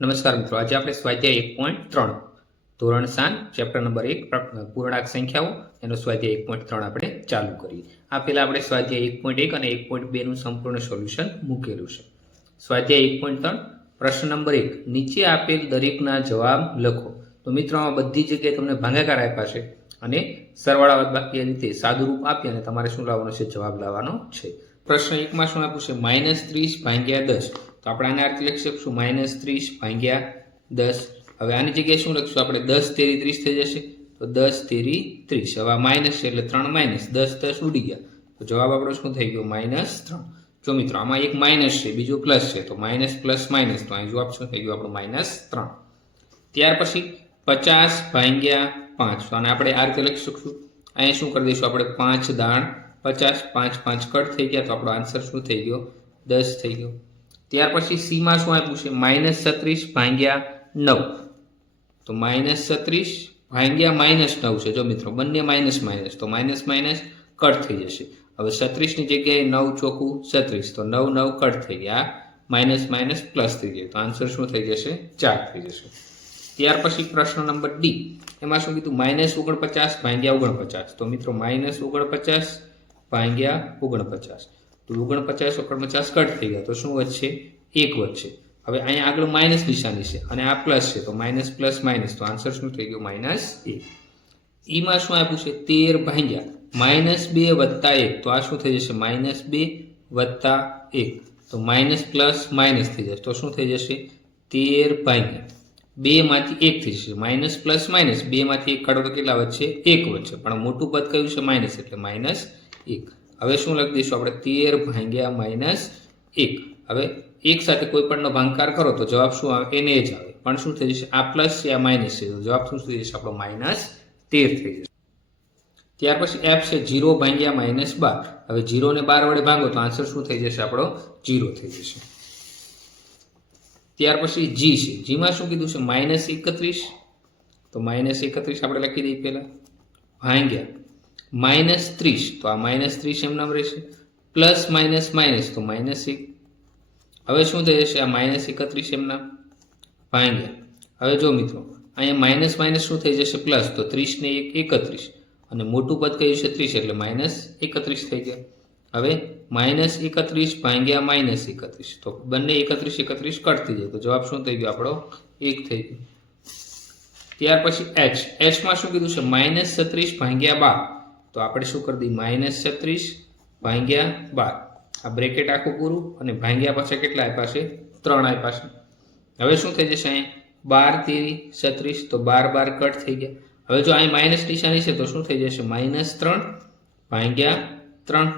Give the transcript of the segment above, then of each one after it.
નમસ્કાર મિત્રો, આજે આપણે સ્વાધ્યાય 1.3 ધોરણ 7 ચેપ્ટર નંબર 1 પૂર્ણાંક સંખ્યાઓ એનો સ્વાધ્યાય 1.3 આપણે ચાલુ કરીએ. આ પહેલા આપણે સ્વાધ્યાય 1.1 અને 1.2 નું સંપૂર્ણ સોલ્યુશન મૂકેલું છે. સ્વાધ્યાય 1.3 પ્રશ્ન નંબર 1, નીચે આપેલ દરેકના જવાબ લખો. તો મિત્રો, આમાં બધી જગ્યાએ તમને ભાગાકાર આપ્યા છે અને સરવાળા બાદબાકી રીતે સાદુરૂપ આપી અને તમારે શું લાવવાનું છે? જવાબ લાવવાનો છે. પ્રશ્ન 1 માં શું આપ્યું છે? -30 ભાગ્યા 10. તો આપણે આના અર્થ લખી શકશું -30 ભાગ્યા 10. હવે આની જગ્યાએ શું લખશું આપણે? 10 તેરી 30 થઈ જશે. તો 10 તેરી 30. હવે આ માઇનસ છે એટલે 3 માઇનસ 10 10 ઉડી ગયા. તો જવાબ આપણો શું થઈ ગયો? -3. જો મિત્રો, આમાં એક માઇનસ છે, બીજું પ્લસ છે, તો માઇનસ પ્લસ માઇનસ, તો અહીં જવાબ શું થઈ ગયો આપણો? -3. ત્યાર પછી 50 ભાગ્યા 5. તો આને આપણે આ રીતે લખી શકશું. અહીંયા શું કરી દઈશું આપણે? 5 દાણ 50, 5 5 કટ થઈ ગયા, તો આપણો આન્સર શું થઈ ગયો? 10 થઈ ગયો. ત્યાર પછી સી માં શું આપ્યું છે? -36 ભાગ્યા 9. તો -36 ભાગ્યા -9 છે. જો મિત્રો, બંને માઇનસ માઇનસ, તો માઇનસ માઇનસ કટ થઈ જશે. હવે 36 ની જગ્યાએ 9 ચોકું 36, તો 9 9 કટ થઈ ગયા, માઇનસ માઇનસ પ્લસ થઈ જાય, તો આન્સર શું થઈ જશે? 4 થઈ જશે. ત્યાર પછી પ્રશ્ન નંબર ડી, એમાં શું કીધું? -49 ભાગ્યા 49. તો મિત્રો, -49 ભાગ્યા 49, તો 49 49 કટ થઈ ગયા, તો શું વધશે? 1 વધશે. હવે અહીંયા આગળ માઇનસ નિશાની છે અને આ પ્લસ છે, તો માઇનસ પ્લસ માઇનસ, તો આન્સર શું થઈ ગયો? -1. ઈમાં શું આપ્યું છે? 13 ભાગ્યા -2 વત્તા 1, તો આ શું થઈ જશે? -2 વત્તા 1, તો માઇનસ પ્લસ માઇનસ થઈ જશે, તો શું થઈ જશે? 13 ભાગ્યા 2 માંથી 1 થઈ જશે. માઇનસ પ્લસ માઇનસ 2 માંથી 1 કાઢો તો કેટલા વધશે? 1 વધશે. પણ મોટું પદ કયું છે? માઇનસ, એટલે -1. હવે શું લખી દઈશું આપણે? 13 ભાગ્યા -1. હવે એક સાથે કોઈ પણનો ભાગાકાર કરો તો જવાબ શું આવે? એને જ આવે. પણ શું થઈ જશે? આ પ્લસ છે, આ માઇનસ છે, તો જવાબ શું થઈ જશે આપણો? -13 થઈ જશે. ત્યાર પછી એફ છે 0 ભાગ્યા -12. હવે 0 ને 12 વડે ભાગો તો આન્સર શું થઈ જશે આપણો? 0 થઈ જશે. ત્યાર પછી જી છે. જીમાં શું કીધું છે? -31. તો -31 આપણે લખી દઈએ પહેલા, ભાગ્યા -30, તો આ -30 એમ નામ રહેશે, પ્લસ માઇનસ માઇનસ, તો -1. હવે શું થઈ જશે? આ -31 એમ નામ ભાગ્યા, હવે જો મિત્રો, અહીંયા માઇનસ માઇનસ શું થઈ જશે? પ્લસ, તો 30 ને 1 31, અને મોટું પદ કયું છે? 30, એટલે -31 થઈ ગયા. હવે -31 ભાગ્યા -31, તો બંને 31 31 કટ થઈ જાય, તો જવાબ શું થઈ ગયો આપણો? 1 થઈ ગયો. ત્યાર પછી એચ. એચમાં શું કીધું છે? -36 ભાગ્યા 12. તો આપણે શું કરી દઈએ? -36 ભાગ્યા 12. આ બ્રેકેટ આખું પૂરું, અને ભાગ્યા પાછા કેટલા આપ્યા છે? 3 આપ્યા છે. હવે શું થઈ જશે? અહીંયા 12 તેરી 36, તો 12 12 કટ થઈ ગયા. હવે જો અહીં માઇનસ નિશાની છે, તો શું થઈ જશે? -3 ભાગ્યા 3.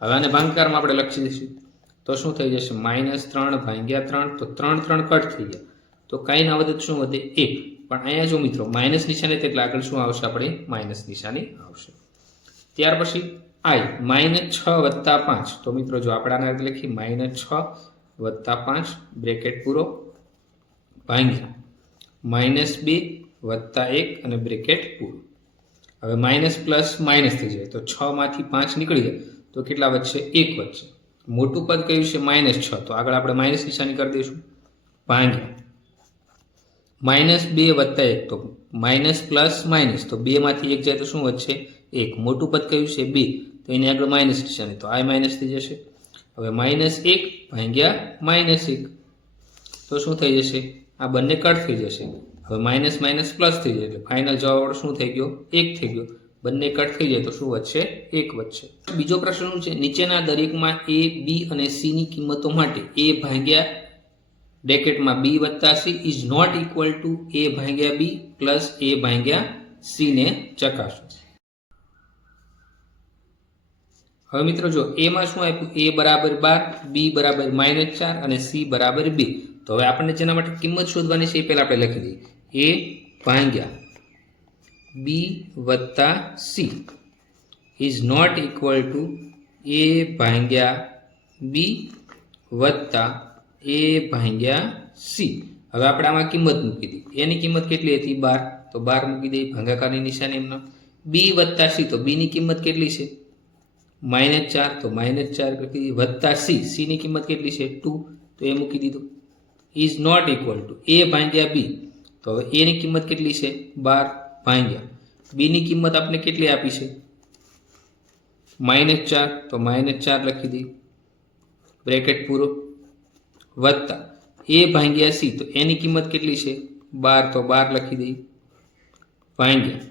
હવે આને ભાગાકારમાં આપણે લખી દઈશું, તો શું થઈ જશે? -3 ભાગ્યા 3, તો 3 3 કટ થઈ ગયા, તો કાંઈ ના વધે, શું વધે? 1. પણ અહીંયા જો મિત્રો માઇનસ નિશાની, એટલે આગળ શું આવશે? આપણે માઇનસ નિશાની આવશે. ત્યાર પછી આઈ -6 વત્તા 5. તો મિત્રો જો આપણે આના રીતે લખીએ, -6 વત્તા 5 બ્રેકેટ પૂરો, ભાગ્યા -2 વત્તા 1 અને બ્રેકેટ પૂરું. હવે માઇનસ પ્લસ માઇનસ થઈ જાય, તો 6 માંથી 5 નીકળી જાય, તો કેટલા વધશે? 1 વધશે. મોટું પદ કયું છે? -6, તો આગળ આપણે માઇનસ નિશાની કરી દઈશું, ભાગ્યા -2 વત્તા 1, તો માઇનસ પ્લસ માઇનસ, તો 2 માંથી 1 જાય તો શું વધશે? 1. મોટું પદ કયું છે? 2, તો એની આગળ માઇનસ નિશાની, તો આ માઇનસ થઈ જશે. હવે -1 ભાગ્યા -1, તો શું થઈ જશે? આ બંને કટ થઈ જશે. હવે માઇનસ માઇનસ પ્લસ થઈ જાય, એટલે ફાઇનલ જવાબ શું થઈ ગયો? 1 થઈ ગયો. બંને કટ થઈ જાય તો શું વધશે? 1 વધશે. બીજો પ્રશ્ન શું છે? નીચેના દરેકમાં a, b અને c ની કિંમતો માટે a ભાગ્યા બ્રેકેટમાં b વત્તા c is not equal to a ભાગ્યા b પ્લસ a ભાગ્યા c ને ચકાસો. હવે મિત્રો જો a માં શું આપ્યું? a બરાબર 12, b બરાબર -4 અને c બરાબર 2. તો હવે આપણને જેના માટે કિંમત શોધવાની છે એ પહેલા આપણે લખી દઈએ, a ભાગ્યા b વત્તા c is not equal to a ભાગ્યા b વત્તા a ભાગ્યા c. હવે આપણે આમાં કિંમત મૂકી દઈએ. એની કિંમત કેટલી હતી? 12, તો 12 મૂકી દઈએ, ભાગાકારની નિશાની એમનો. b વત્તા c, તો b ની કિંમત કેટલી છે? -4, તો -4 વત્તા c, c ની કિંમત કેટલી છે? 2, તો એ મૂકી દીધું. Is not equal to A ભાગ્યા બી. તો હવે એની કિંમત કેટલી છે? 12 ભાગ્યા બીની કિંમત આપણે કેટલી આપી છે? -4. તો -4 લખી દઈએ, બ્રેકેટ પૂરો, વત્તા એ ભાગ્યા સી. તો એની કિંમત કેટલી છે? 12. તો 12 લખી દઈએ, ભાગ્યા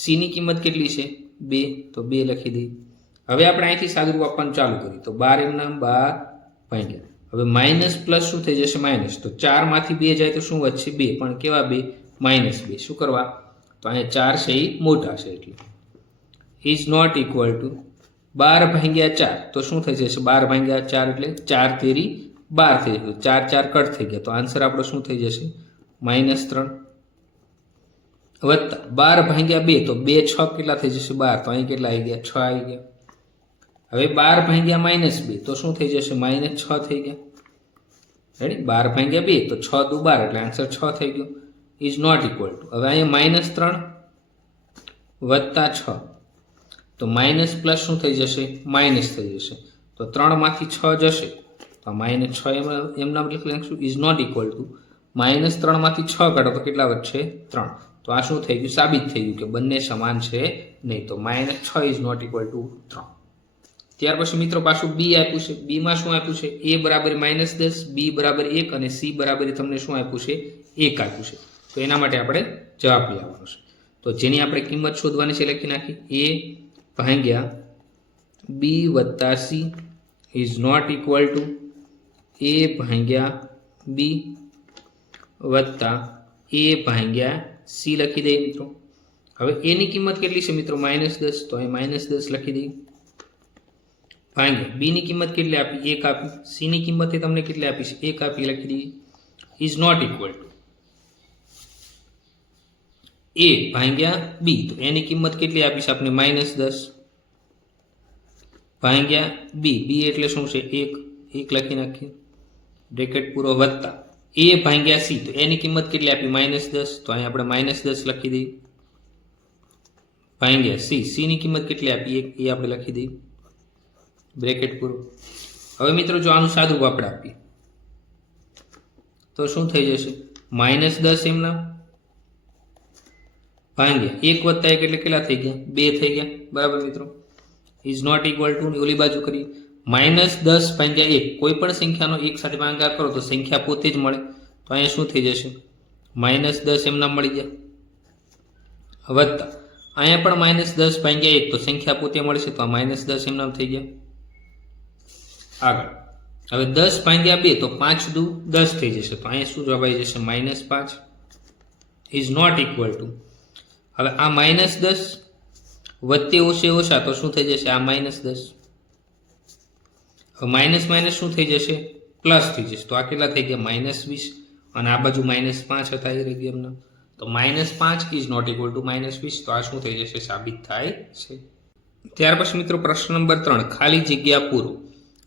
સીની કિંમત કેટલી છે? 2. તો 2 લખી દઈએ. હવે આપણે અહીંથી સાદુરૂપ આપવાનું ચાલુ કરીએ. તો 12 એમના 12 ભાગ્યા. હવે માઇનસ પ્લસ શું થઈ જશે? માઇનસ. તો 4 માંથી 2 જાય તો શું વધશે? 2. પણ કેવા 2? -2. શું કરવા? તો અહીંયા 4 છે એ મોટા છે એટલે ઇઝ નોટ ઇક્વલ ટુ 12 ભાગ્યા 4. તો શું થઈ જશે? 12 ભાગ્યા 4 એટલે 4 તેરી 12 થઈ જશે. 4 4 કટ થઈ ગયા. તો આન્સર આપણો શું થઈ જશે? -3 વત્તા 12 ભાગ્યા 2. તો 2 6 કેટલા થઈ જશે? 12. તો અહીં કેટલા આવી ગયા? 6 આવી ગયા. હવે 12 ભાગ્યા -2. તો શું થઈ જશે? -6 થઈ ગયા. રેડી? 12 ભાગ્યા 2 તો 6 દુ 12 એટલે આન્સર 6 થઈ ગયો. ઇઝ નોટ ઇક્વલ ટુ હવે અહીંયા -3 વત્તા 6. તો માઇનસ પ્લસ શું થઈ જશે? માઇનસ થઈ જશે. તો 3 માંથી 6 જશે તો -6 એમના લખી નાખશું. ઇઝ નોટ ઇક્વલ ટુ -3 માંથી 6 કાઢો તો કેટલા વધશે? 3. તો આ શું થઈ ગયું? સાબિત થઈ ગયું કે બંને સમાન છે નહીં. તો -6 ઇઝ નોટ ઇક્વલ ટુ 3. ત્યાર પછી મિત્રો પાછું બી આપ્યું છે. બીમાં શું આપ્યું છે? એ બરાબર -10, બી બરાબર 1 અને સી બરાબર તમને શું આપ્યું છે? 1 આપ્યું છે. તો એના માટે આપણે જવાબ લઈ આવવાનો છે. તો જેની આપણે કિંમત શોધવાની છે લખી નાખી. એ ભાગ્યા બી વત્તા C is not equal to A ભાગ્યા બી વત્તા એ ભાગ્યા સી લખી દઈએ મિત્રો. હવે એની કિંમત કેટલી છે મિત્રો? -10. તો અહીં -10 લખી દઈએ, ભાગ્યા બીની કિંમત કેટલી આપી? 1 આપી. સીની કિંમત એ તમને કેટલી આપી છે? 1 આપી, લખી દઈએ. Is not equal to A ભાગ્યા બી. તો એની કિંમત કેટલી આપી છે આપણે? -10 ભાગ્યા બી. બી એટલે શું છે? 1 લખી નાખીએ, બ્રેકેટ પૂરો, વત્તા એ ભાગ્યા સી. તો એની કિંમત કેટલી આપી? -10. તો અહીં આપણે -10 લખી દઈએ, ભાગ્યા સી. સીની કિંમત કેટલી આપી? 1. એ આપણે લખી દઈએ, બ્રેકેટ પૂરો. હવે મિત્રો જો આનું સાદુરૂપ આપણે આપીએ તો શું થઈ જશે? -10 એમના ભાગ્યા 1 વત્તા 1 એટલે કેટલા થઈ ગયા? 2 થઈ ગયા. બરાબર મિત્રો? ઇઝ નોટ ઇક્વલ ટુ ઓલી બાજુ કરીએ, -10 ભાગ્યા 1. કોઈ પણ સંખ્યાનો એક સાથે ભાગાકાર કરો તો સંખ્યા પોતે જ મળે. તો અહીંયા શું થઈ જશે? -10 એમના મળી ગયા, વત્તા અહીંયા પણ -10 ભાગ્યા 1. તો સંખ્યા પોતે મળશે તો આ -10 એમના થઈ ગયા. આગળ હવે 10 ભાગ્યા 2. તો 5 દુ 10 થઈ જશે. તો અહીંયા શું જવાબ આવી જશે? -5 ઇઝ નોટ ઇક્વલ ટુ હવે આ -10 વચ્ચે ઓછે ઓછા તો શું થઈ જશે? આ -10 હવે માઇનસ માઇનસ શું થઈ જશે? પ્લસ થઈ જશે. તો આ કેટલા થઈ ગયા? -20 અને આ બાજુ -5 હતા એ રહી ગયા એમના. તો -5 ઇઝ નોટ ઇક્વલ ટુ -20. તો આ શું થઈ જશે? સાબિત થાય છે. ત્યાર પછી મિત્રો પ્રશ્ન નંબર 3, ખાલી જગ્યા પૂરો.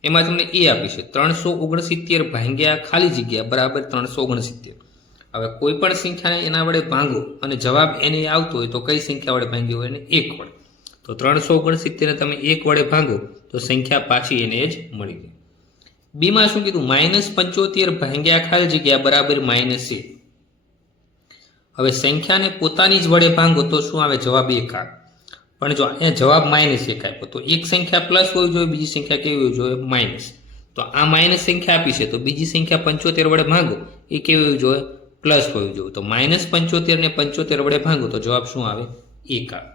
એમાં તમને એ આપી છે 369 ભાગ્યા ખાલી જગ્યા બરાબર 369. હવે કોઈ પણ સંખ્યાને એના વડે ભાંગો અને જવાબ એને આવતો હોય તો કઈ સંખ્યા વડે ભાંગ્યો હોય? એને 1 વડે. તો 369 ને તમે 1 વડે ભાંગો તો સંખ્યા પાછી એને જ મળી ગઈ. બીમાં શું કીધું? -75 ભાગ્યા ખાલી જગ્યા બરાબર -1. હવે સંખ્યાને પોતાની જ વડે ભાંગો તો શું આવે? જવાબ 1 આવે. પણ જો અહીંયા જવાબ -1 આપ્યો તો એક સંખ્યા પ્લસ હોવી જોઈએ, બીજી સંખ્યા કેવી હોવી જોઈએ? માઇનસ. તો આ માઇનસ સંખ્યા આપી છે તો બીજી સંખ્યા 75 વડે ભાંગો એ કેવી હોવી જોઈએ? પ્લસ હોવી જોઈએ. તો -75 ને 75 વડે ભાંગો તો જવાબ શું આવે? 1 આવે.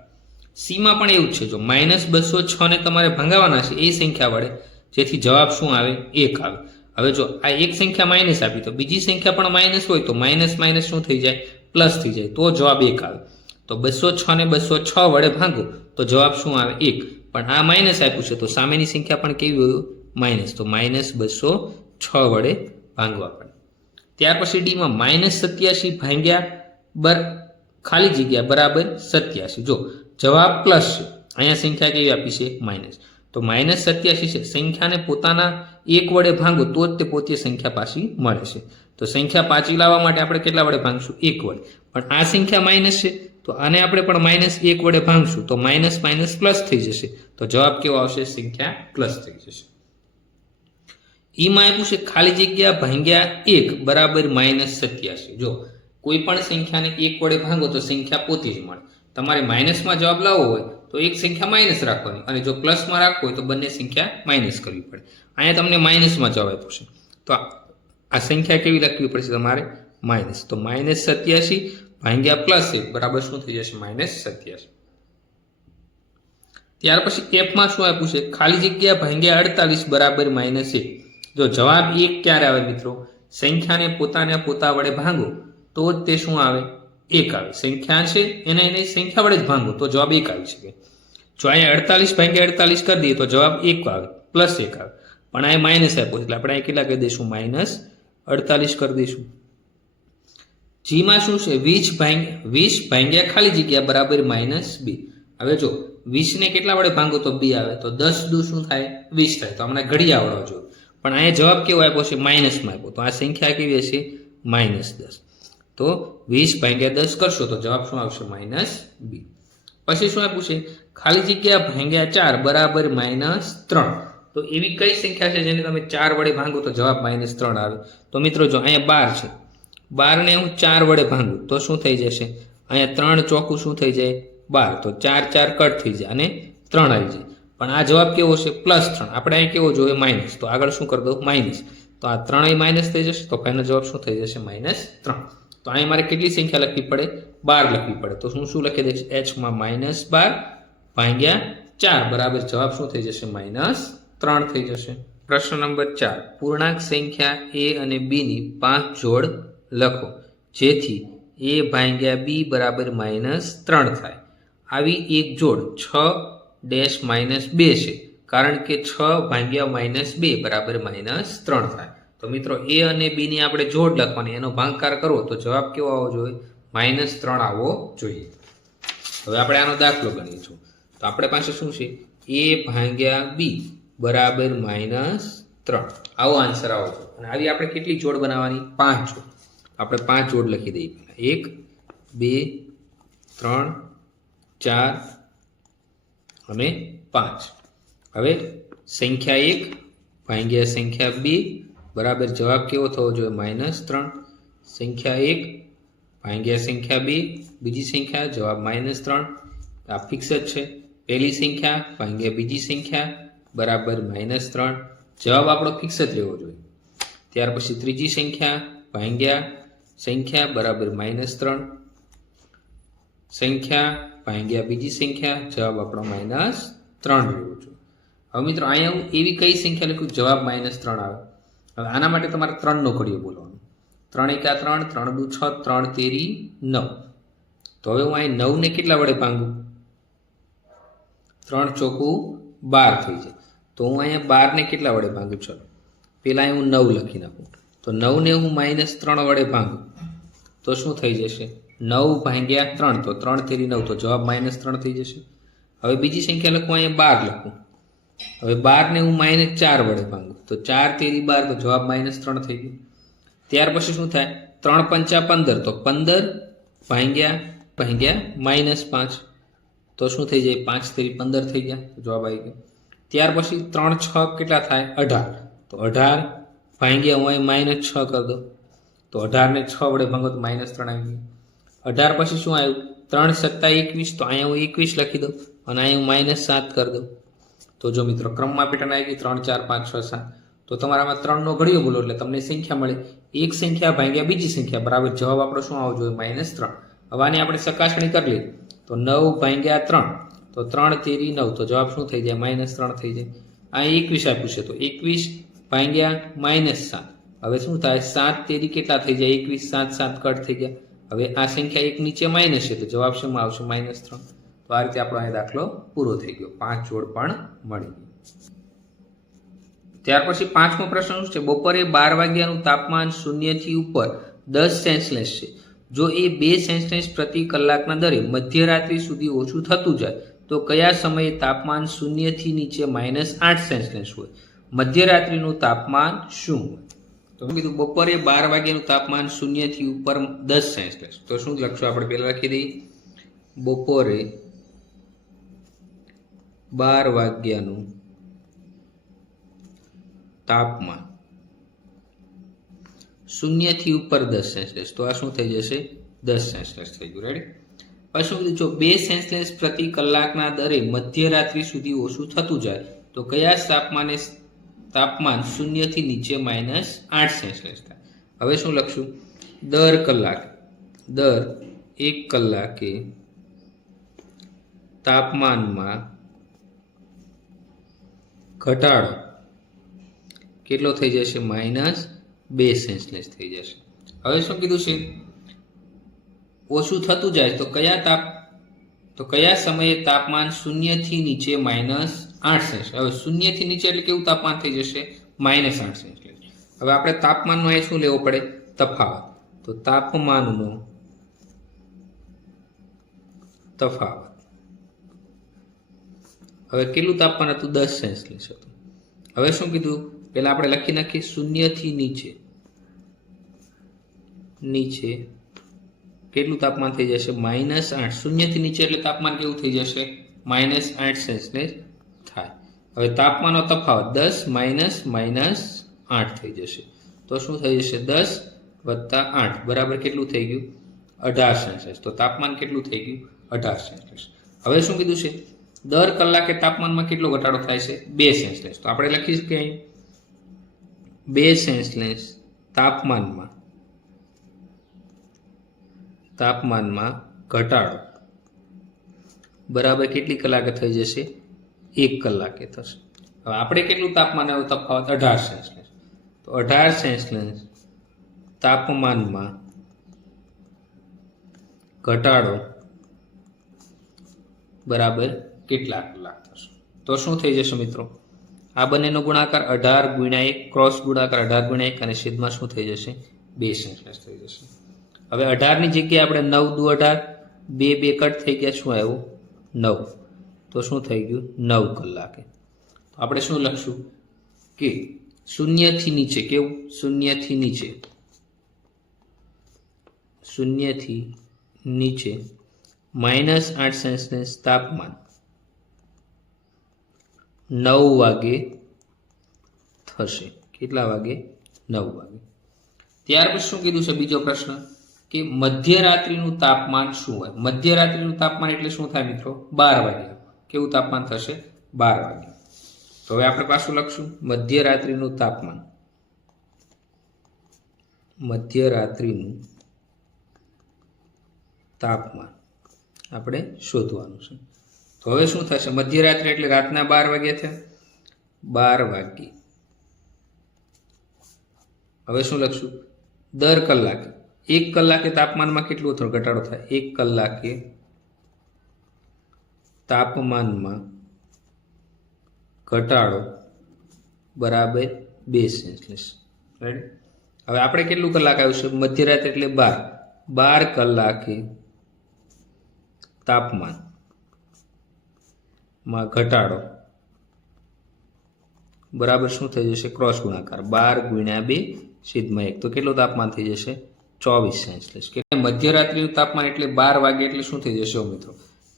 સીમાં પણ એવું જ છે. જો -206 ને તમારે ભાંગાવાના છે એ સંખ્યા વડે, જેથી જવાબ શું આવે? 1 આવે. હવે જો આ એક સંખ્યા માઇનસ આપી તો બીજી સંખ્યા પણ માઇનસ હોય તો માઇનસ માઇનસ શું થઈ જાય? પ્લસ થઈ જાય. તો જવાબ 1 આવે. તો 206 ને 206 વડે ભાંગો તો જવાબ શું આવે? 1. પણ આ માઇનસ આપ્યું છે તો સામેની સંખ્યા પણ કેવી હોય? માઇનસ. તો -206 વડે ભાંગવા પડે. ત્યાર પછી ડીમાં -87 ભાગ્યા ખાલી જગ્યા બરાબર 87. જો જવાબ પ્લસ છે, અહીંયા સંખ્યા કેવી આપી છે? માઇનસ. તો -87 છે. સંખ્યાને પોતાના 1 વડે ભાંગો તો જ તે પોતે સંખ્યા પાછી મળે છે. તો સંખ્યા પાછી લાવવા માટે આપણે કેટલા વડે ભાંગશું? 1 વડે. પણ આ સંખ્યા માઇનસ છે તો આને આપણે પણ -1 વડે ભાંગશું તો માઇનસ માઇનસ પ્લસ થઈ જશે. તો જવાબ કેવો આવશે? સંખ્યા પ્લસ થઈ જશે. ઈમાં આપ્યું છે ખાલી જગ્યા ભાગ્યા 1 બરાબર -87। જો કોઈ પણ સંખ્યાને 1 વડે ભાંગો તો સંખ્યા પોતે જ મળે। તમારે માઇનસમાં જવાબ લાવવો હોય તો એક સંખ્યા માઇનસ રાખવાની, અને જો પ્લસમાં રાખવો હોય તો બંને સંખ્યા માઇનસ કરવી પડે। અહીંયા તમને માઇનસમાં જવાબ આપ્યો છે તો આ સંખ્યા કેવી લખવી પડશે તમારે? માઇનસ। તો -87 ભાગ્યા +1 બરાબર શું થઈ જશે? -87। ત્યાર પછી એફમાં શું આપ્યું છે? ખાલી જગ્યા ભાગ્યા 48 બરાબર -1। જો જવાબ 1 ક્યારે આવે મિત્રો? સંખ્યાને પોતા વડે ભાંગો તો જ તે શું આવે? 1 આવે। સંખ્યા છે એને સંખ્યા વડે જ ભાંગો તો જવાબ 1 આવી શકે। જો અહીંયા 48 ભાગ્યા 48 કરી દઈએ તો જવાબ 1 આવે, +1 આવે, પણ અહીંયા માઇનસ આપ્યો એટલે આપણે અહીં કેટલા કરી દઈશું? -48 કરી દઈશું। જીમાં શું છે? 20 ભાગ્યા ખાલી જગ્યા બરાબર -2। હવે જો 20 ને કેટલા વડે ભાંગો તો 2 આવે, તો 10 દુ શું થાય? 20 થાય। તો અમને ઘડી આવડવો જોઈએ, પણ અહીંયા જવાબ કેવો આપ્યો છે? માઇનસમાં આપ્યો, તો આ સંખ્યા કેવી હશે? -10। તો 20 ભાગ્યા 10 કરશો તો જવાબ શું આવશે? -2। પછી શું આપ્યું છે? ખાલી જગ્યા ભાગ્યા 4 બરાબર -3। તો એવી કઈ સંખ્યા છે જેને તમે 4 વડે ભાંગો તો જવાબ -3 આવે? તો મિત્રો જો અહીંયા 12 છે, 12 ને હું 4 વડે ભાંગું તો શું થઈ જશે? અહીંયા 3 ચોકું શું થઈ જાય? 12। તો 4 4 કટ થઈ જાય અને 3 આવી જાય, પણ આ જવાબ કેવો છે? +3। આપણે અહીં કેવો જોઈએ? માઇનસ। તો આગળ શું કરી દઉં? માઇનસ। તો આ 3 માઇનસ થઈ જશે, તો ફાઇનલ જવાબ શું થઈ જશે? -3। તો અહીં મારે કેટલી સંખ્યા લખવી પડે? 12 લખવી પડે। તો હું શું લખી દઈશ? h માં -12 ભાગ્યા 4 બરાબર જવાબ શું થઈ જશે? -3 થઈ જશે। પ્રશ્ન નંબર 4, પૂર્ણાંક સંખ્યા a અને b ની 5 જોડ લખો જેથી a ભાગ્યા b બરાબર -3 થાય। આવી એક જોડ 6-2 છે, કારણ કે 6 ભાગ્યા -2 બરાબર -3 થાય। તો મિત્રો a અને b ની આપણે જોડ લખવાની, એનો ભાગાકાર કરવો તો જવાબ કેવો આવવો જોઈએ? -3 આવવો જોઈએ। હવે આપણે આનો દાખલો ગણીશું। તો આપણે પાસે શું છે? a ભાગ્યા b બરાબર -3 આવો આન્સર આવો, અને આવી આપણે કેટલી જોડ બનાવવાની? 5 જોડ। આપણે 5 જોડ લખી દઈએ, 1 2 3 4 અને 5। હવે સંખ્યા 1 ભાગ્યા સંખ્યા 2 બરાબર જવાબ કેવો થવો જોઈએ? -3। સંખ્યા 1 ભાગ્યા સંખ્યા 2 બીજી સંખ્યા જવાબ -3, આ ફિક્સ જ છે। પહેલી સંખ્યા ભાગ્યા બીજી સંખ્યા બરાબર -3, જવાબ આપણો ફિક્સ જ રહેવો જોઈએ। ત્યાર પછી ત્રીજી સંખ્યા ભાગ્યા સંખ્યા બરાબર -3, સંખ્યા ભાગ્યા બીજી સંખ્યા જવાબ આપણો -3 રહેવો જોઈએ। હવે મિત્રો અહીંયા હું એવી કઈ સંખ્યા લખ્યું જવાબ -3 આવે? હવે આના માટે તમારે 3 નો ઘડિયો બોલવાનો। 3 × 3 3 × 6 3 તેરી 9। તો હવે હું અહીં 9 ને કેટલા વડે ભાંગું? 3 ચોકું 12 થઈ જાય। તો હું અહીંયા 12 ને કેટલા વડે ભાંગું? ચલો પેલા હું 9 લખી નાખું। તો 9 ને હું -3 વડે ભાંગું તો શું થઈ જશે? 9 ભાગ્યા 3, તો 3 તેરી 9, તો જવાબ -3 થઈ જશે। હવે બીજી સંખ્યા લખું, અહીંયા 12 લખું। હવે 12 ને હું -4 વડે ભાંગું તો 4 તેરી 12, તો જવાબ -3 થઈ ગયો। ત્યાર પછી શું થાય? 3 પંચા 15, તો 15 ભાગ્યા -5, તો શું થઈ જાય? 5 તેરી 15 થઈ ગયા, જવાબ આવી ગયો। ત્યાર પછી 3 6 કેટલા થાય? 18, તો 18 ભાગ્યા હું અહીં -6 કરી દઉં, તો 18 ને 6 વડે ભાંગો તો -3 આવી ગયું। 18 પછી શું આવ્યું? 3 × 7 = 21, તો અહીંયા હું 21 લખી દઉં અને અહીંયા હું -7 કરી દઉં। તો જો મિત્રો ક્રમમાં પેટર્ન આવી ગઈ 3 4 5 6 7। તો તમારામાં 3 નો ઘડિયો બોલો એટલે તમને સંખ્યા મળે। એક સંખ્યા ભાગ્યા બીજી સંખ્યા બરાબર જવાબ આપણો શું આવવો જોઈએ? -3। હવે આની આપણે ચકાસણી કરી લઈએ તો 9 ભાગ્યા 3, તો 3 તેરી 9, તો જવાબ શું થઈ જાય? -3 થઈ જાય। આ 21 આપ્યું છે, તો 21 ભાગ્યા -7, હવે શું થાય? 7 તેરી કેટલા થઈ જાય? 21, 7 7 કટ થઈ ગયા। હવે આ સંખ્યા એક નીચે માઇનસ છે, તો જવાબ શું આવશે? -3। તો આ રીતે આપણો અહીં દાખલો પૂરો થઈ ગયો, 5 જોડ પણ મળી ગઈ। ત્યાર પછી 5મો પ્રશ્ન શું છે? બપોરે 12 વાગ્યાનું તાપમાન 0 થી ઉપર 10 સેલ્સિયસ છે। જો એ 2 સેલ્સિયસ પ્રતિ કલાકના દરે મધ્યરાત્રિ સુધી ઓછું થતું જાય તો કયા સમયે તાપમાન 0 થી નીચે -8 સેલ્સિયસ હોય? મધ્યરાત્રિનું તાપમાન શું હોય? તો કીધું બપોરે 12 વાગ્યાનું તાપમાન 0 થી ઉપર 10 સેલ્સિયસ, તો શું લખશું? આપણે પહેલા લખી દઈએ બપોરે 12 વાગ્યાનું તાપમાન શૂન્યથી ઉપર 10 સેન્સલેસ, તો આ શું થઈ જશે? 10 સેન્સલેસ થઈ ગયું. રેડી? પછી કીધું જો 2 સેન્સલેસ પ્રતિ કલાકના દરે મધ્યરાત્રિ સુધી ઓછું થતું જાય તો કયા તાપમાન શૂન્યથી નીચે -8 સેન્સલેસ થાય. હવે શું લખશું? દર 1 કલાકે તાપમાનમાં ઘટાડો કેટલો થઈ જશે? -2 સેન્સલેસ થઈ જશે. હવે શું કીધું છે? ઓછું થતું જાય તો કયા સમયે તાપમાન શૂન્યથી નીચે -8 સેન્સલેસ. હવે શૂન્યથી નીચે એટલે કેવું તાપમાન થઈ જશે? -8 સેન્સલેસ. હવે આપણે તાપમાનનો અહીં શું લેવો પડે? તફાવત. તો તાપમાનનો તફાવત. હવે કેટલું તાપમાન હતું? 10 સેન્સલેસ હતું. હવે શું કીધું? પહેલા આપણે લખી નાખીએ શૂન્યથી નીચે કેટલું તાપમાન થઈ જશે? -8. શૂન્યથી નીચે એટલે તાપમાન કેવું થઈ જશે? -8 સેન્સલેસ થાય. હવે તાપમાનનો તફાવત 10 - -8 થઈ જશે. તો શું થઈ જશે? 10 + 8 બરાબર કેટલું થઈ ગયું? 18 સેન્સલેસ. તો તાપમાન કેટલું થઈ ગયું? 18 સેન્સલેસ. હવે શું કીધું છે? દર કલાકે તાપમાનમાં કેટલો ઘટાડો થાય છે? 2 સેન્સલેસ. તો આપણે લખી શકીએ અહીં 2 સેન્સલેસ તાપમાનમાં ઘટાડો બરાબર કેટલી કલાકે થઈ જશે? 1 કલાકે થશે. હવે આપણે કેટલું તાપમાન આવ્યું? તફાવત 18 સેન્સલેસ. તો 18 સેન્સલેસ તાપમાનમાં ઘટાડો બરાબર કેટલા કલાક થશે? તો શું થઈ જશે મિત્રો? આ બંનેનો ગુણાકાર 18 × 1 ક્રોસ ગુણાકાર 18 × 1 અને છેદમાં શું થઈ જશે? 2 સેન્સલેસ થઈ જશે. હવે 18 ની જગ્યાએ આપણે 9 × 2 = 2 કટ થઈ ગયા. શું આવ્યું? 9. તો શું થઈ ગયું? 9 કલાકે. તો આપણે શું લખશું કે શૂન્યથી નીચે કેવું? શૂન્યથી નીચે -8 સેન્સલેસ તાપમાન 9 વાગે થશે. કેટલા વાગે? 9 વાગે. ત્યાર પછી શું કીધું છે? બીજો પ્રશ્ન કે મધ્યરાત્રિનું તાપમાન શું હોય? મધ્યરાત્રિનું તાપમાન એટલે શું થાય મિત્રો? 12 વાગે. કેવું તાપમાન થશે? 12 વાગે. તો હવે આપણે પાછું લખશું મધ્યરાત્રિનું તાપમાન આપણે શોધવાનું છે. તો હવે શું થશે? મધ્યરાત્રિ એટલે રાતના 12 વાગ્યા થયા. 12 વાગે. હવે શું લખશું? દર કલાકે 1 કલાકે તાપમાનમાં કેટલો ઘટાડો થાય? 1 કલાકે તાપમાનમાં ઘટાડો બરાબર 2 સેન્સલેસ. રાઈટ? હવે આપણે કેટલું કલાક આવ્યું છે? મધ્યરાત્રિ એટલે 12 કલાકે તાપમાનમાં ઘટાડો બરાબર શું થઈ જશે? ક્રોસ ગુણાકાર 12 × 2 છેદમાં 1. તો કેટલું તાપમાન થઈ જશે? 24 સેન્સલેસ. મધ્યરાત્રિનું તાપમાન એટલે 12 વાગે એટલે શું થઈ જશે મિત્રો?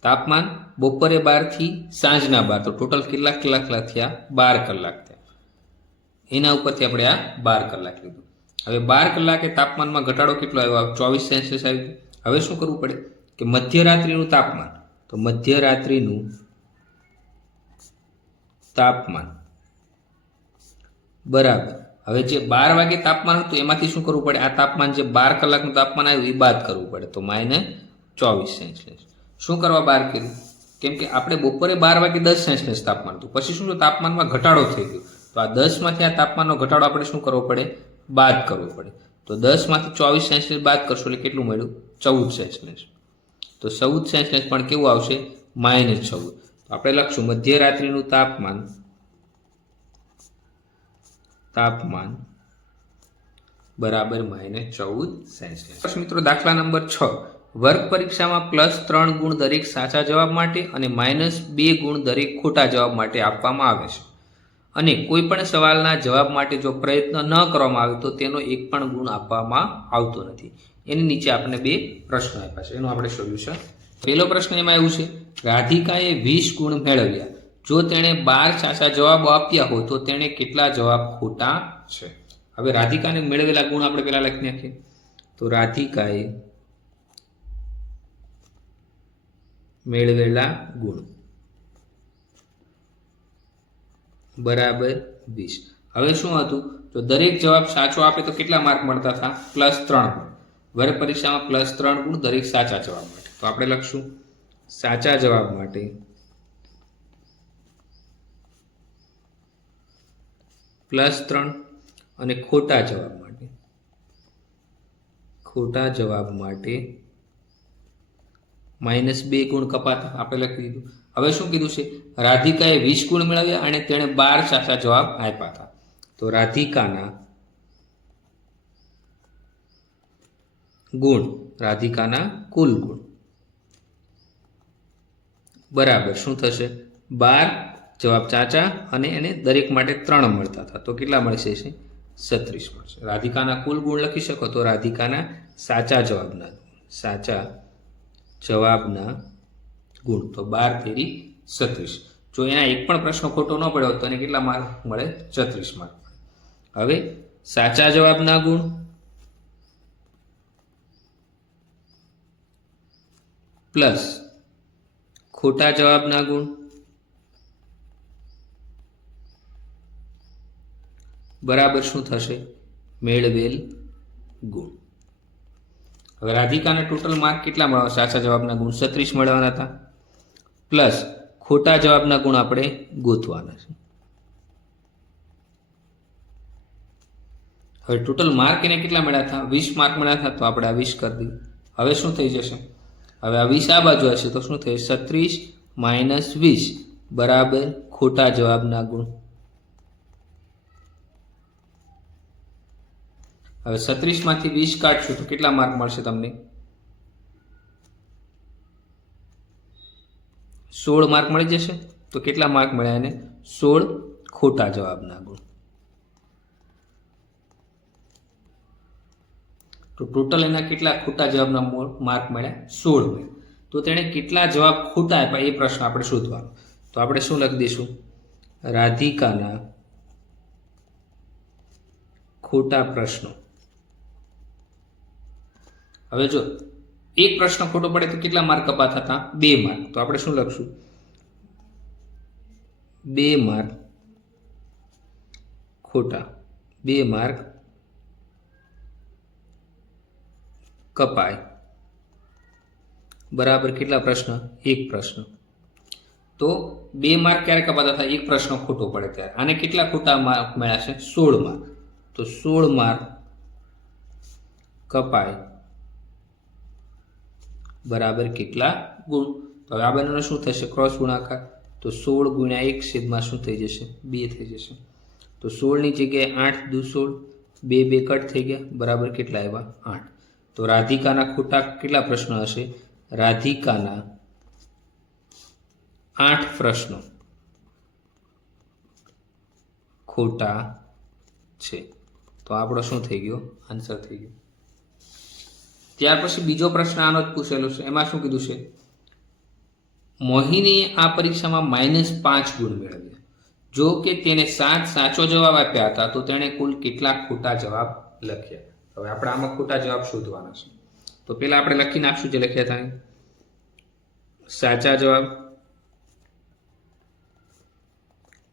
તાપમાન બપોરે 12 થી સાંજના 12. તો ટોટલ કેટલા કલાક થયા? 12 કલાક થયા. એના ઉપરથી આપણે આ 12 કલાક લીધું. હવે 12 કલાકે તાપમાનમાં ઘટાડો કેટલો આવ્યો? 24 સેન્સલેસ આવ્યું. હવે શું કરવું પડે કે મધ્યરાત્રિનું તાપમાન. તો મધ્યરાત્રિનું તાપમાન બરાબર હવે જે 12 વાગે તાપમાન હતું એમાંથી શું કરવું પડે? આ તાપમાન જે 12 કલાકનું તાપમાન આવ્યું એ બાદ કરવું પડે. તો -24 સેન્સલેસ. શું કરવા 12 કર્યું? કેમ કે આપણે બપોરે 12 વાગે 10 સેન્સલેસ તાપમાન હતું. પછી શું તાપમાનમાં ઘટાડો થઈ ગયો. તો આ 10 માંથી આ તાપમાનનો ઘટાડો આપણે શું કરવો પડે? બાદ કરવો પડે. તો 10 માંથી 24 સેન્સલેસ બાદ કરશો એટલે કેટલું મળ્યું? 14 સેન્સલેસ. તો 14 સેન્સલેસ પણ કેવું આવશે? -14. તો આપણે લખશું મધ્યરાત્રિનું તાપમાન બરાબર -14 સેન્સલેસ. મિત્રો દાખલા નંબર 6. વર્ગ પરીક્ષામાં +3 ગુણ દરેક સાચા જવાબ માટે અને -2 ગુણ દરેક ખોટા જવાબ માટે આપવામાં આવે છે અને કોઈ પણ સવાલના જવાબ માટે જો પ્રયત્ન ન કરવામાં આવે તો તેનો એક પણ ગુણ આપવામાં આવતો નથી. એની નીચે આપણે 2 પ્રશ્નો આપ્યા છે. એનું આપણે સોલ્યુશન. પહેલો પ્રશ્ન એમાં એવું છે, રાધિકાએ 20 ગુણ મેળવ્યા. જો તેણે 12 સાચા જવાબો આપ્યા હોય તો તેણે કેટલા જવાબ ખોટા છે? હવે રાધિકાને મેળવેલા ગુણ આપણે પહેલા લખી નાખીએ. તો રાધિકાએ મેળવેલા ગુણ બરાબર 20. હવે શું હતું, જો દરેક જવાબ સાચો આપે તો કેટલા માર્ક મળતા હતા? +3 ગુણ. વર્ગ પરીક્ષામાં +3 ગુણ દરેક સાચા જવાબ માટે. તો આપણે લખશું સાચા જવાબ માટે +3 અને ખોટા જવાબ માટે -2 ગુણ કપાતા આપણે લખી દીધું. હવે શું કીધું છે? રાધિકાએ 20 ગુણ મેળવ્યા અને તેણે 12 સાચા જવાબ આપ્યા હતા. તો રાધિકાના કુલ ગુણ બરાબર શું થશે? 12 જવાબ સાચા અને એને દરેક માટે 3 મળતા હતા. તો કેટલા મળશે? 36 મળશે. રાધિકાના કુલ ગુણ લખી શકો તો રાધિકાના સાચા જવાબના ગુણ. તો 12 તેરી 36. જો એના એક પણ પ્રશ્ન ખોટો ન પડ્યો તો એને કેટલા માર્ક મળે? 36 માર્ક. હવે સાચા જવાબના ગુણ પ્લસ ખોટા જવાબના ગુણ બરાબર શું થશે? મેળવેલ ગુણ. હવે રાધિકાને ટોટલ માર્ક કેટલા મળવા? સાચા જવાબના ગુણ 36 મળવાના હતા, પ્લસ ખોટા જવાબના ગુણ આપણે ગોતવાના છે. હવે ટોટલ માર્ક એને કેટલા મળ્યા હતા? 20 માર્ક મળ્યા હતા. તો આપણે આ 20 કરી દઈએ. હવે શું થઈ જશે? હવે આ 20 આ બાજુ હશે તો શું થશે? 36 - 20 બરાબર ખોટા જવાબના ગુણ. હવે 36 માંથી 20 કાઢશું તો કેટલા માર્ક મળશે તમને? 16 માર્ક મળી જશે. તો કેટલા માર્ક મળ્યા એને? 16 ખોટા જવાબના ગુણ. તો ટોટલ એના કેટલા ખોટા જવાબના માર્ક મળ્યા? 16 મળ્યા. તો તેણે કેટલા જવાબ ખોટા આપ્યા એ પ્રશ્ન આપણે શોધવાનો. તો આપણે શું લખી દઈશું? રાધિકાના ખોટા પ્રશ્નો. હવે જો એક પ્રશ્ન ખોટો પડે તો કેટલા માર્ક કપાતા હતા? 2 માર્ક. તો આપણે શું લખશું? 2 માર્ક ખોટા, 2 માર્ક કપાય બરાબર કેટલા પ્રશ્ન? 1 પ્રશ્ન. તો 2 માર્ક ક્યારે કપાતા હતા? એક પ્રશ્ન ખોટો પડે ત્યારે. આને કેટલા ખોટા માર્ક મળ્યા છે? 16 માર્ક. તો 16 માર્ક કપાય બરાબર કેટલા ગુણ? તો હવે આ બંનેનો શું થશે? ક્રોસ ગુણાકાર. તો 16 × 1 છેદમાં શું થઈ જશે? 2 થઈ જશે. તો 16 ની જગ્યાએ 8 દુ 16, 2 કટ થઈ ગયા બરાબર કેટલા આવ્યા? 8. તો રાધિકાના ખોટા કેટલા પ્રશ્નો હશે? રાધિકાના 8 પ્રશ્નો ખોટા છે. તો આપણો શું થઈ ગયો? આન્સર થઈ ગયો. ત્યાર પછી બીજો પ્રશ્ન આનો જ પૂછેલો છે. એમાં શું કીધું છે? મોહિનીએ આ પરીક્ષામાં -5 ગુણ મેળવ્યા. જો કે તેને 7 સાચો જવાબ આપ્યા હતા તો તેણે કુલ કેટલા ખોટા જવાબ લખ્યા? હવે આપણે આમાં ખોટા જવાબ શોધવાના છે. તો પહેલા આપણે લખી નાખશું જે લખ્યા હતા. સાચા જવાબ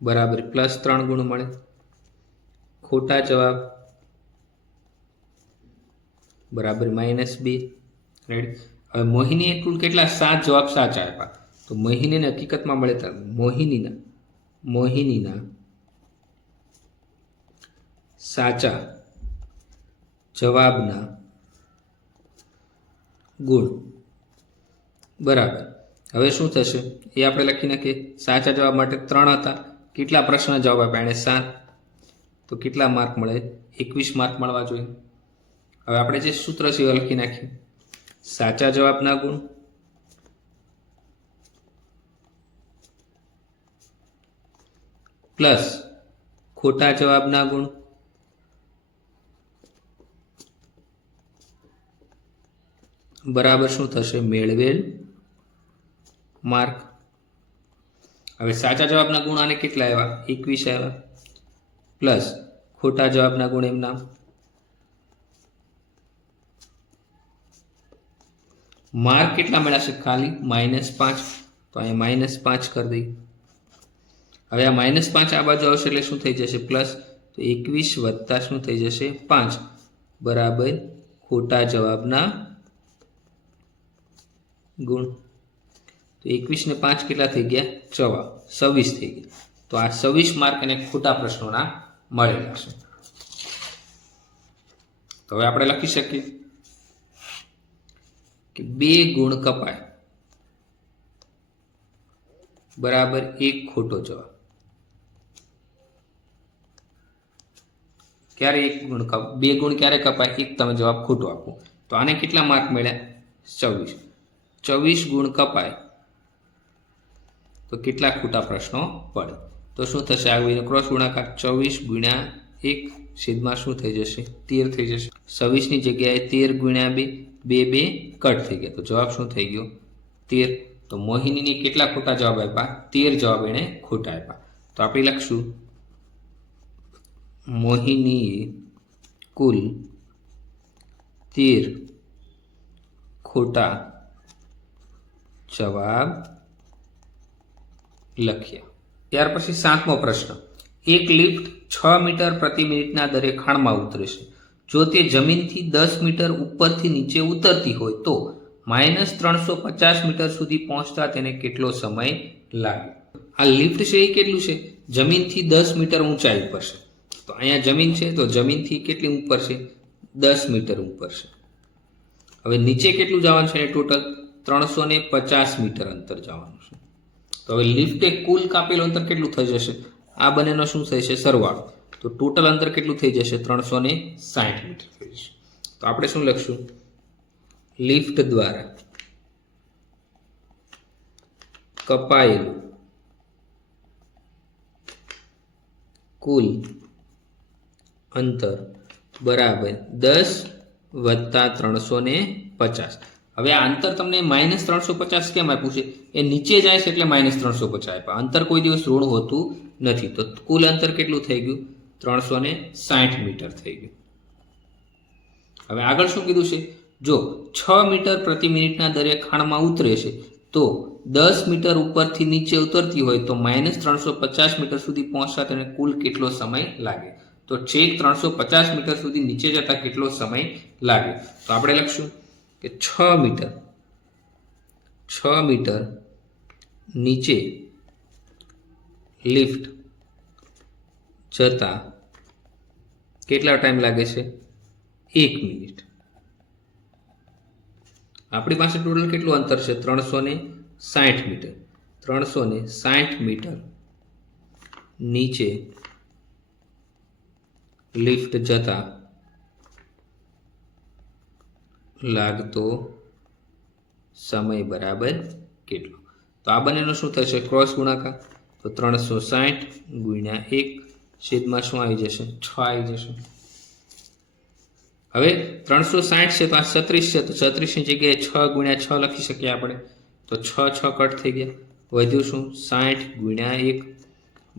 બરાબર +3 ગુણ મળે, ખોટા જવાબ બરાબર -2. રાઈટ. હવે મોહિનીએ કુલ કેટલા? 7 જવાબ સાચા આપ્યા. તો મોહિનીને હકીકતમાં મળે તો મોહિનીના સાચા જવાબના ગુણ બરાબર. હવે શું થશે એ આપણે લખી નાખીએ. સાચા જવાબ માટે 3 હતા. કેટલા પ્રશ્ન જવાબ આપ્યા એણે? 7. તો કેટલા માર્ક મળે? 21 માર્ક મળવા જોઈએ. હવે આપણે જે સૂત્ર છે એ લખી નાખીએ. સાચા જવાબના ગુણ પ્લસ ખોટા જવાબના ગુણ બરાબર શું થશે? મેળવેલ માર્ક. હવે સાચા જવાબના ગુણ આને કેટલા આવ્યા? 21 આવ્યા, પ્લસ ખોટા જવાબના ગુણ એમના. માર્ક કેટલા મળ્યા છે? ખાલી -5. તો અહીંયા -5 કરી દઈએ. હવે આ -5 આ બાજુ આવશે એટલે શું થઈ જશે? પ્લસ. તો 21 વત્તા શું થઈ જશે? 5 બરાબર ખોટા જવાબના ગુણ. તો 21 ને 5 કેટલા થઈ ગયા? 26 થઈ ગયા. તો આ 26 માર્ક અને ખોટા પ્રશ્નોના મળેલા છે. તો હવે આપણે લખી શકીએ કે 2 ગુણ કપાય બરાબર 1 ખોટો જવાબ. ક્યારે 1 ગુણ 2 ગુણ ક્યારે કપાય? 1 તમે જવાબ ખોટો આપો. તો આને કેટલા માર્ક મળ્યા? 24. 24 ગુણ કપાય તો કેટલા ખોટા પ્રશ્નો પડે? તો શું થશે? આ ક્રોસ ગુણાકાર 24 ગુણ્યા 1 છેદમાં શું થઈ જશે? 13 થઈ જશે. 26 ની જગ્યાએ 13 ગુણ્યા 2, 2 કટ થઈ ગયા. તો જવાબ શું થઈ ગયો? 13. તો મોહિનીને કેટલા ખોટા જવાબ આપ્યા? 13 જવાબ એણે ખોટા આપ્યા. તો આપણે લખશું મોહિનીએ કુલ 13 ખોટા જવાબ લખ્યા. ત્યાર પછી 7મો પ્રશ્ન. એક લિફ્ટ 6 મીટર પ્રતિ મિનિટના દરે ખાણમાં ઉતરે છે. જો તે જમીનથી 10 મીટર ઉપરથી નીચે ઉતરતી હોય તો -350 મીટર સુધી પહોંચતા તેને કેટલો સમય લાગે? આ લિફ્ટ છે એ કેટલું છે? જમીનથી 10 મીટર ઊંચાઈ ઉપર છે. તો અહીંયા જમીન છે તો જમીનથી કેટલી ઉપર છે? 10 મીટર ઉપર છે. હવે નીચે કેટલું જવાનું છે? ટોટલ 350 મીટર અંતર જવાનું છે. તો હવે લિફ્ટે કુલ કાપેલું અંતર કેટલું થઈ જશે? આ બંનેનો શું થશે? સરવાળો. તો ટોટલ અંતર કેટલું થઈ જશે? 360 મીટર થઈ જશે. તો આપણે શું લખશું? લિફ્ટ દ્વારા કપાયેલું કુલ અંતર બરાબર 10 વત્તા 350. હવે આ અંતર તમને -350 કેમ આપ્યું છે? એ નીચે જાય છે એટલે -350 આપ્યા. અંતર કોઈ દિવસ ઋણ હોતું નથી. તો કુલ અંતર કેટલું થઈ ગયું? 360 મીટર થઈ ગયું. હવે આગળ શું કીધું છે? જો 6 મીટર પ્રતિ મિનિટના દરે ખાણમાં ઉતરે છે તો 10 મીટર ઉપરથી નીચે ઉતરતી હોય તો -350 મીટર સુધી પહોંચતા તેને કુલ કેટલો સમય લાગે? તો છેક 350 મીટર સુધી નીચે જતા કેટલો સમય લાગે? તો આપણે લખશું કે 6 મીટર નીચે લિફ્ટ જતા કેટલા ટાઈમ લાગે છે? 1 મિનિટ. આપણી પાસે ટોટલ કેટલું અંતર છે? 360 મીટર. 360 મીટર નીચે લિફ્ટ જતા લાગતો સમય બરાબર કેટલો? તો આ બંનેનો શું થશે? ક્રોસ ગુણાકાર. તો 360 ગુણ્યા 1 છેદમાં શું આવી જશે? 6 આવી જશે. હવે 360 છે તો આ 36 છે. તો 36 ની જગ્યાએ 6 ગુણ્યા 6 લખી શકીએ આપણે. તો 6 કટ થઈ ગયા. વધ્યું શું? 60 ગુણ્યા 1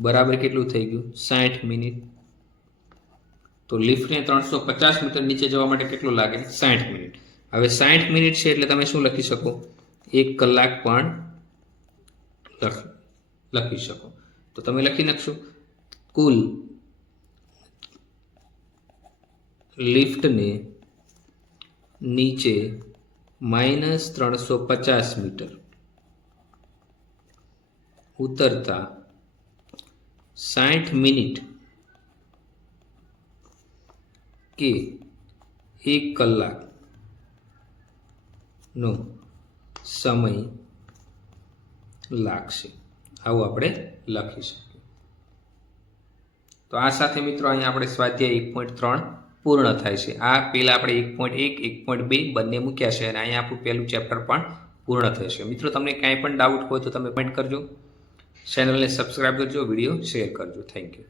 બરાબર કેટલું થઈ ગયું? 60 મિનિટ. તો લિફ્ટને 350 મીટર નીચે જવા માટે કેટલું લાગે? 60 મિનિટ. હવે 60 મિનિટ છે એટલે તમે શું લખી શકો? 1 કલાક પણ લખી શકો. તો તમે લખી નાખશો કુલ લિફ્ટને નીચે -350 મીટર ઉતરતા 60 મિનિટ કે 1 કલાકનો સમય લાગશે. આવું આપણે લખી શકીએ. તો આ સાથે મિત્રો અહીંયા આપણે સ્વાધ્યાય 1.3 પૂર્ણ થાય છે. આ પહેલાં આપણે 1.1 1.2 બંને મૂક્યા છે અને અહીંયા આપણું પહેલું ચેપ્ટર પણ પૂર્ણ થશે. મિત્રો તમને કાંઈ પણ ડાઉટ હોય તો તમે કમેન્ટ કરજો. ચેનલને સબસ્ક્રાઈબ કરજો, વિડીયો શેર કરજો. Thank you.